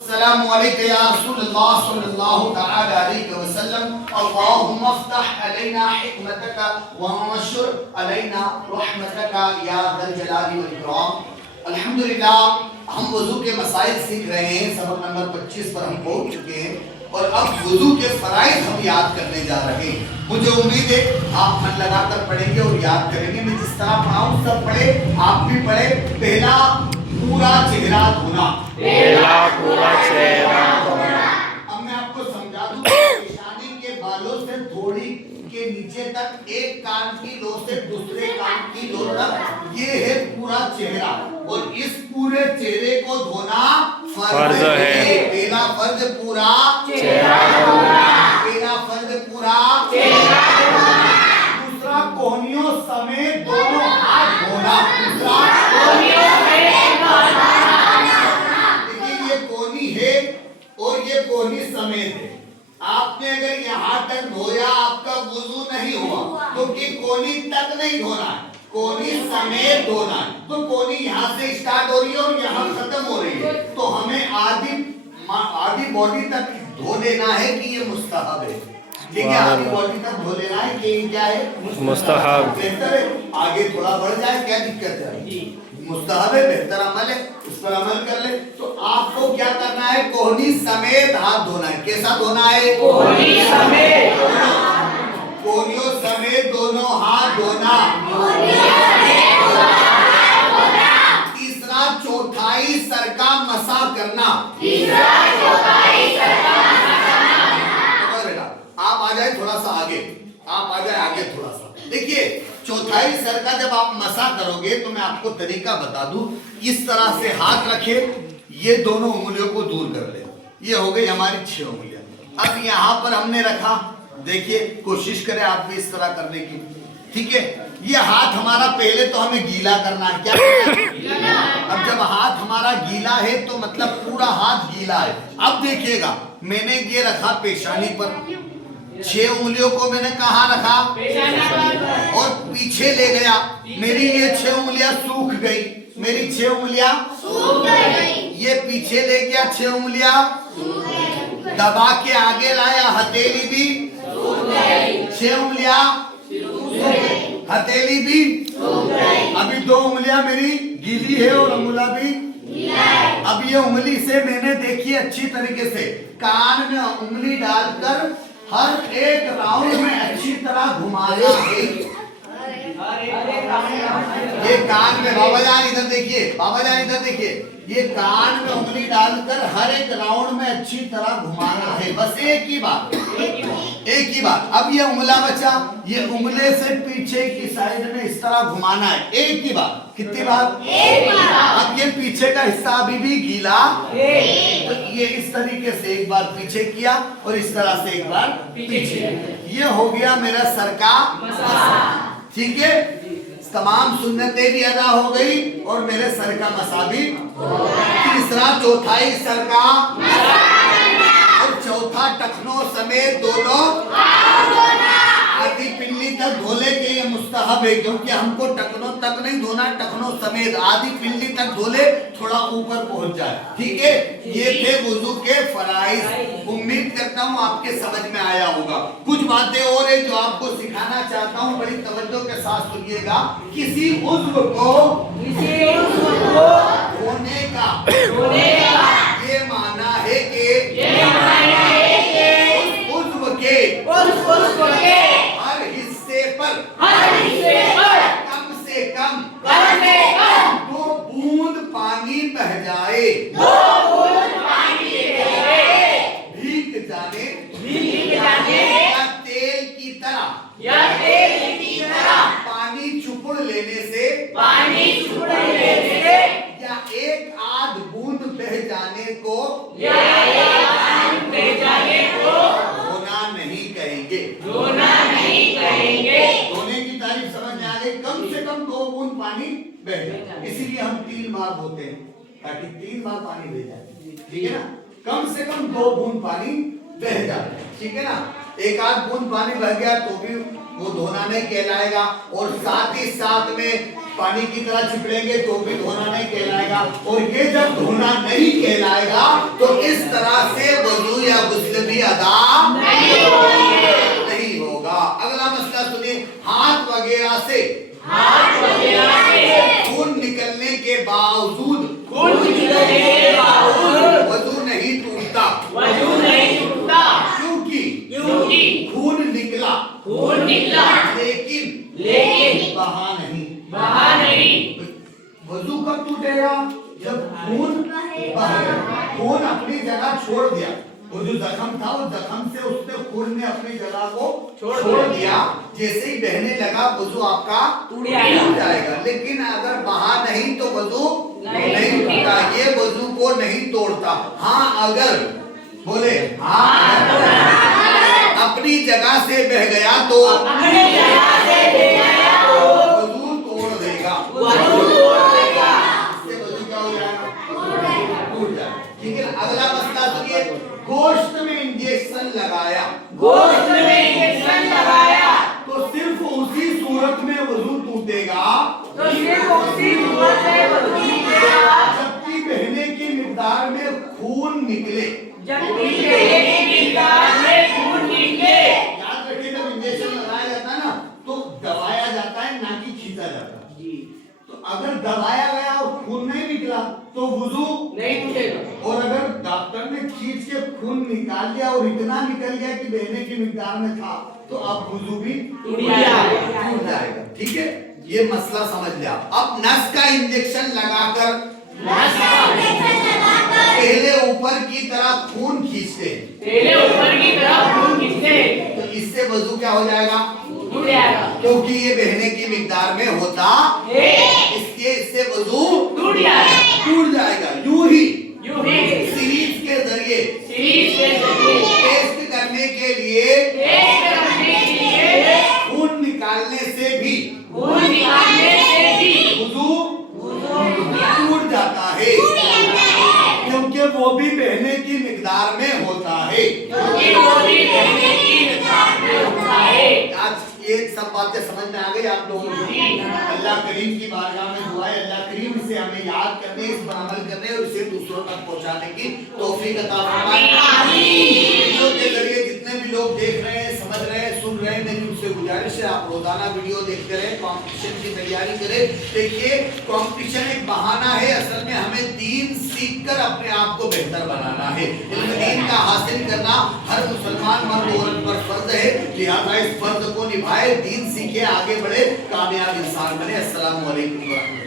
अस्सलामु अलैका या रसूलल्लाह सल्लल्लाहु तआला अलैहि वसल्लम अल्लाहुम्मा इफ्तह अलैना हिकमतका वंशुर अलैना रहमतका या ज़ल जलाली वल इकराम। अल्हम्दुलिल्लाह हम वुज़ू के मसाइल सीख रहे हैं। सबक नंबर 25 पर हम पहुंच चुके हैं और अब वुज़ू के फराइज़ हम याद करने जा रहे हैं। मुझे उम्मीद है आप मन लगाकर पढ़ेंगे और याद करेंगे। मैं जिस तरह पढ़ाऊं सब पढ़े, आप भी पढ़े। पहला पूरा चेहरा धोना। पहला पूरा चेहरा धोना। अब मैं आपको समझा दूं, पेशानी के बालों से थोड़ी के नीचे तक एक कान की लो से दूसरे कान की लो तक ये है पूरा चेहरा और इस पूरे चेहरे को धोना फर्ज है। पहला फर्ज पूरा चेहरा धोना। पहला फर्ज पूरा चेहरा धोना। दूसरा कोहनियों समेत दोनों हाथ धोना। दूसरा कोहनियों समेत दोनों हाथ धोना। देखिए ये कोहनी है और ये कोहनी समेत है। आपने अगर यहाँ तक धोया आपका वुज़ू नहीं हुआ, तो कि कोहनी तक नहीं धोना है, कोहनी समेत धोना है। तो कोहनी यहाँ से स्टार्ट हो रही है और यहाँ खत्म हो रही है, तो हमें आधी बॉडी तक धो लेना है कि ये मुस्तहब है। ठीक है, आधी बॉडी तक धो लेना है कि क्या है, मुस्तहब। बेहतर है। आगे थोड़ा बढ़ जाए क्या दिक्कत है, मुस्तहब है, बेहतर अमल है, इस पर अमल कर ले। तो आपको क्या करना है, कोहनी समेत हाथ धोना है। कैसा धोना है, कोहनी समेत। कोहनियों समेत दोनों हाथ धोना। तीसरा चौथाई सर का मसा करना। आप आ जाए थोड़ा सा आगे, आप आ जाए आगे थोड़ा सा। देखिए चौथाई सर का जब आप मसा करोगे तो मैं आपको तरीका बता दूं। इस तरह से हाथ रखे, ये दोनों उंगलियों को दूर कर ले। ये हो गई हमारी 6 उंगलियां। अब यहाँ पर हमने रखा, देखिए कोशिश करें आप भी इस तरह करने की। ठीक है, ये हाथ हमारा पहले तो हमें गीला करना है। क्या अब जब हाथ हमारा गीला है तो मतलब पूरा हाथ गीला है। अब देखिएगा मैंने ये रखा पेशानी पर, 6 उंगलियों को मैंने कहाँ रखा, और पीछे ले गया। मेरी ये 6 उंगलियां सूख गई, मेरी 6 उंगलियां सूख गई। ये पीछे ले गया, 6 उंगलियां दबा के आगे लाया, हथेली भी सूख गई, 6 उंगलियां हथेली भी सूख गई। अभी 2 उंगलियां मेरी गीली है और अंगुला भी गीला है। अब ये उंगली से मैंने देखी अच्छी तरीके से कान में उंगली डालकर हर एक राउंड में अच्छी तरह घुमाना है। ये कान में, बाबा जान इधर देखिए, बाबा जान इधर देखिए, ये कान में उंगली डालकर हर एक राउंड में अच्छी तरह घुमाना है। बस एक ही बात, एक ही बात। अब ये उंगला बचा, ये उंगले से पीछे की साइड में इस तरह घुमाना है। एक ही बात। कितनी बात, एक बार। अब ये पीछे का हिस्सा अभी भी गीला, तो ये इस तरीके से एक बार पीछे किया और इस तरह से एक बार पीछे। ये हो गया मेरा सर का मसा। ठीक है, तमाम सुन्नतें भी अदा हो गई और मेरे सर का मसा भी। तीसरा चौथाई सर का और चौथा टखनों समेत दोनों आधी पिल्ली तक धोले के ये मुस्तहब है, क्योंकि हमको टखनों तक नहीं धोना, टखनों समेत आधी पिल्ली तक धोले, थोड़ा ऊपर पहुंच जाए। ठीक है, ये थे वुज़ू के फराइज। उम्मीद करता हूँ आपके समझ में आया होगा। कुछ बातें और है जो आपको सिखाना चाहता हूँ, बड़ी तवज्जो के साथ सुनिएगा। किसी उज़्व को धोने का ये माना है कि उस उज़्व के हर हिस्से पर कम से कम 2 बूंद पानी बह जाए, भीग जाने या तेल की तरह पानी चुपुड़ लेने से या एक आध बूंद बह जाने को धोना नहीं कहेंगे। धोने की तारीफ समझ में आ गई। कम से कम 2 बूंद पानी बह जाए, इसीलिए हम 3 बार धोते हैं, ताकि 3 बार पानी बह जाए। ठीक है ना, कम से कम 2 बूंद पानी बह जाए। ठीक है ना, एक आध बूंद पानी बह गया तो भी वो धोना नहीं कहलाएगा। और साथ ही साथ में पानी की तरह चिपड़ेंगे तो भी धोना नहीं कहलाएगा। और ये जब धोना नहीं कहलाएगा तो इस तरह से वजू या गुस्ल भी अदा नहीं होगा। अगला मसला सुनिए, हाथ वगैरह से खून निकलने के बावजूद वजू नहीं टूटता क्योंकि खून निकला लेकिन बहा नहीं। वजू कब टूटेगा? जब खून बह गया, खून अपनी जगह छोड़ दिया। वो जो जख्म था वो जख्म से उसने खून ने अपनी जगह को छोड़ दिया, जैसे ही बहने लगा वजू आपका टूट जाएगा। लेकिन अगर बहा नहीं तो वजू नहीं टूटा, ये वजू को नहीं तोड़ता। हाँ अगर बोले अपनी जगह से बह गया तो वजू तोड़ देगा। इससे वजू क्या हो जाएगा? टूट जाएगा। ठीक है, अगला मसला सुनिए, गोश्त में इंजेक्शन लगाया तो सिर्फ उसी सूरत में वजू टूटेगा जबकि बहने की मिकदार में खून निकले। याद रखिए, जब इंजेक्शन लगाया जाता है ना तो दबाया जाता है, ना कि खींचा जाता है। तो अगर दबाया गया और खून नहीं निकला तो वुजू नहीं टूटेगा। और अगर डॉक्टर ने खींच के खून निकाल लिया और इतना निकल गया कि बहने की मिकदार में था तो अब वुजू भी टूट जाएगा। ठीक है, ये मसला समझ लिया। अब नस का इंजेक्शन लगाकर पहले ऊपर की तरफ खून खींचते तो इससे वजू क्या हो जाएगा? क्योंकि ये बहने की मिकदार में होता इससे वजू टूट जाएगा। यूं ही सीरीज के जरिए टेस्ट करने के लिए खून निकालने से भी वजू टूट जाता है क्योंकि वो भी बहने की मिकदार में होता है। आज ये सब बातें समझ में आ गई आप लोगों को? अल्लाह करीम की बारगाह में दुआ है, अल्लाह करीम इसे हमें याद करने, इस पर अमल करने और इसे दूसरों तक पहुंचाने की तौफीक अता फरमाए। वीडियो के जरिए जितने भी लोग देख रहे हैं, समझ रहे हैं, सुन रहे हैं, मेरी उनसे गुजारिश है आप रोजाना वीडियो देखते रहे, कंपटीशन की तैयारी करें। देखिए, कंपटीशन एक बहाना है, असल में हमें दीन सीखकर अपने आप को बेहतर बनाना है। इल्म दीन का हासिल करना हर मुसलमान मर्द औरत पर फर्ज है, लिहाजा इस फर्ज को निभाए, दीन सीखे, आगे बढ़े, कामयाब इंसान बने। अस्सलामु अलैकुम।